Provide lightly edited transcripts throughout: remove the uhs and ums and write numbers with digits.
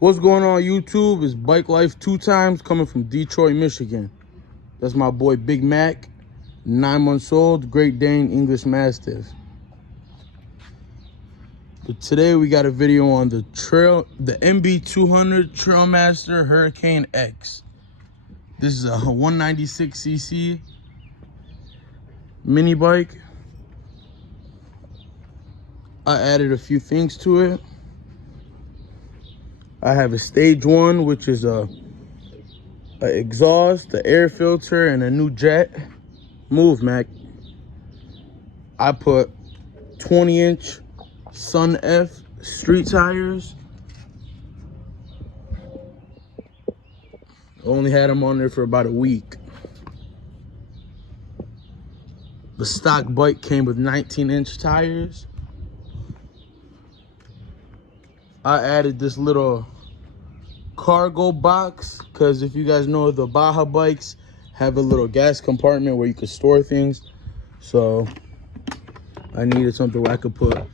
What's going on YouTube? It's Bike Life 2 times coming from Detroit, Michigan. That's my boy Big Mac, 9 months old, Great Dane English Mastiff. But today we got a video on the MB200 Trailmaster Hurricane X. This is a 196cc mini bike. I added a few things to it. I have a stage 1, which is a exhaust, the air filter, and a new jet. Move, Mac. I put 20-inch Sun F street tires. I only had them on there for about a week. The stock bike came with 19-inch tires. I added this little cargo box because if you guys know, the Baja bikes have a little gas compartment where you can store things. So I needed something where I could put a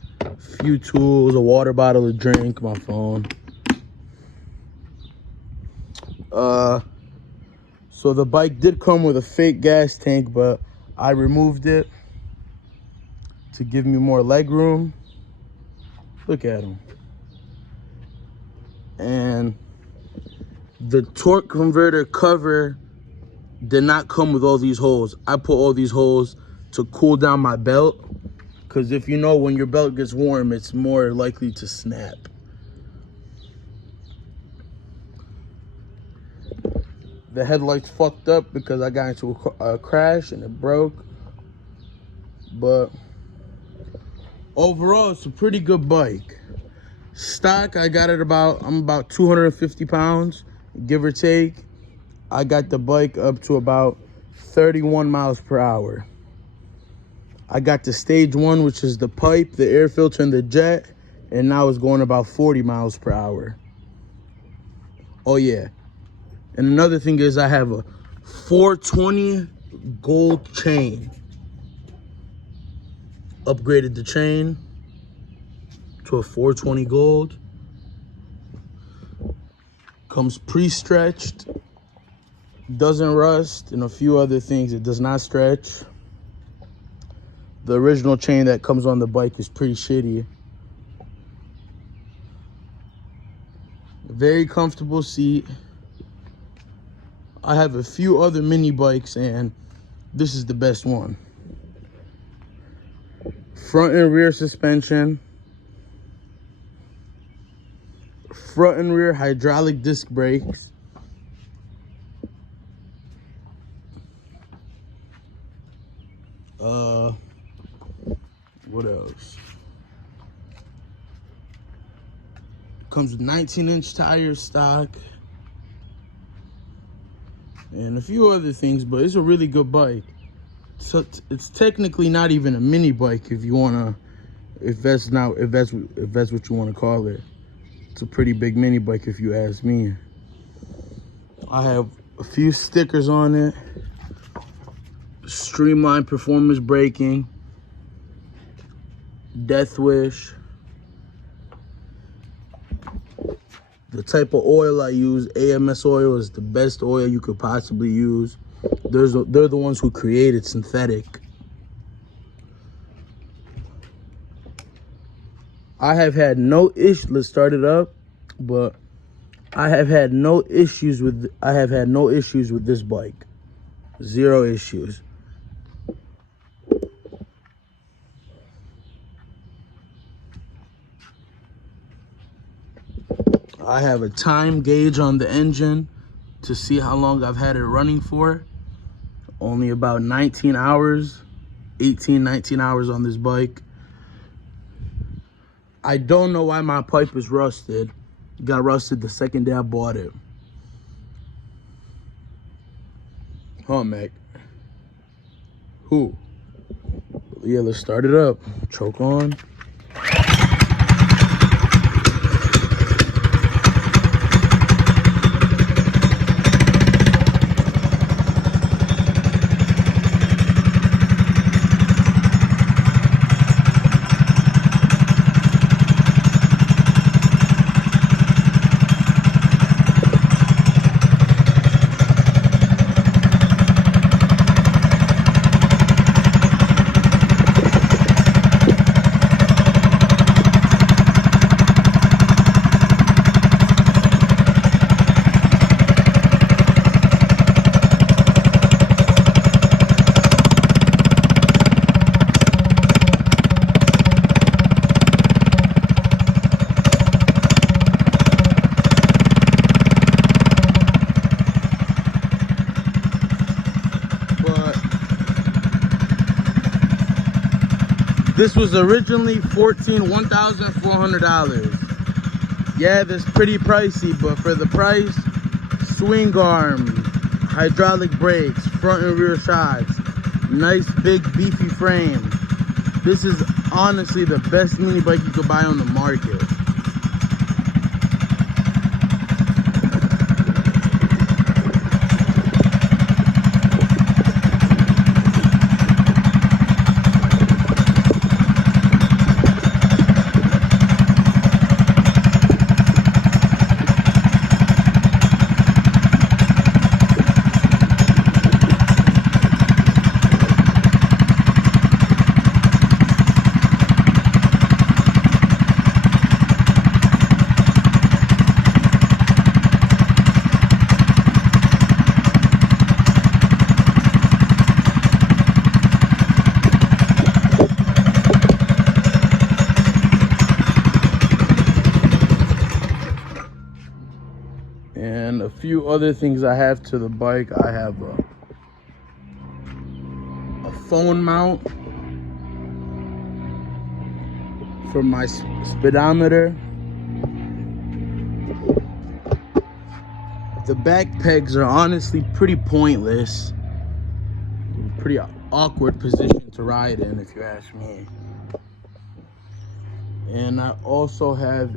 few tools, a water bottle, a drink, my phone. So the bike did come with a fake gas tank, but I removed it to give me more leg room. Look at him. And the torque converter cover did not come with all these holes. I put all these holes to cool down my belt, because if you know, when your belt gets warm, it's more likely to snap. The headlights fucked up because I got into a crash and it broke. But overall, it's a pretty good bike. Stock, I got it I'm about 250 pounds, give or take. I got the bike up to about 31 miles per hour. I got the stage 1, which is the pipe, the air filter, and the jet, and now it's going about 40 miles per hour. Oh yeah. And another thing is I have a 420 gold chain. Upgraded the chain to a 420 gold. Comes pre-stretched, doesn't rust, and a few other things. It does not stretch. The original chain that comes on the bike is pretty shitty. Very comfortable seat. I have a few other mini bikes and this is the best one. Front and rear suspension. Front and rear hydraulic disc brakes. What else? Comes with 19-inch tires stock. And a few other things, but it's a really good bike. So it's technically not even a mini bike if you wanna, if that's what you wanna call it. It's a pretty big mini bike if you ask me. I have a few stickers on it. Streamlined performance braking. Death Wish. The type of oil I use, AMS oil, is the best oil you could possibly use. They're the ones who created synthetic. I have had no issue. Let's start it up. But I have had no issues with this bike. 0 issues. I have a time gauge on the engine to see how long I've had it running for. Only about 19 hours, 18, 19 hours on this bike. I don't know why my pipe is rusted. It got rusted the second day I bought it. Huh, Mac? Who? Yeah, let's start it up. Choke on. This was originally $1,400. Yeah, that's pretty pricey, but for the price, swing arm, hydraulic brakes, front and rear shocks, nice big beefy frame. This is honestly the best mini bike you could buy on the market. And a few other things I have to the bike. I have a phone mount for my speedometer. The back pegs are honestly pretty pointless. Pretty awkward position to ride in, if you ask me. And I also have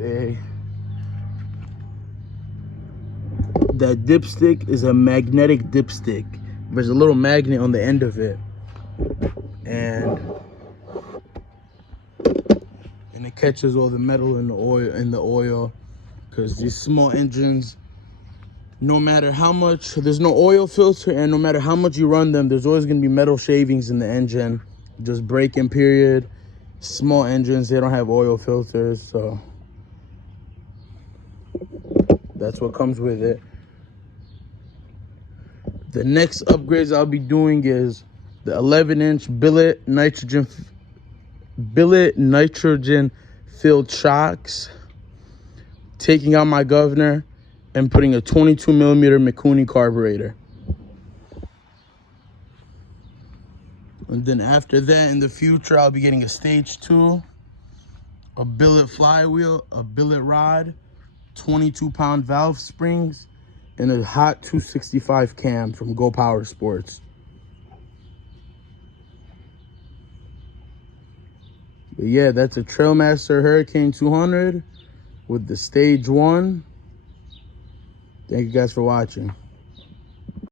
that dipstick is a magnetic dipstick. There's a little magnet on the end of it, and it catches all the metal in the oil. Because these small engines, no matter how much, there's no oil filter, and no matter how much you run them, there's always going to be metal shavings in the engine. Just braking period. Small engines, they don't have oil filters, so that's what comes with it. The next upgrades I'll be doing is the 11-inch billet nitrogen filled shocks, taking out my governor, and putting a 22mm Mikuni carburetor. And then after that, in the future, I'll be getting a stage 2, a billet flywheel, a billet rod, 22-pound valve springs, and a hot 265 cam from Go Power Sports. But yeah, that's a Trailmaster Hurricane 200 with the stage 1. Thank you guys for watching.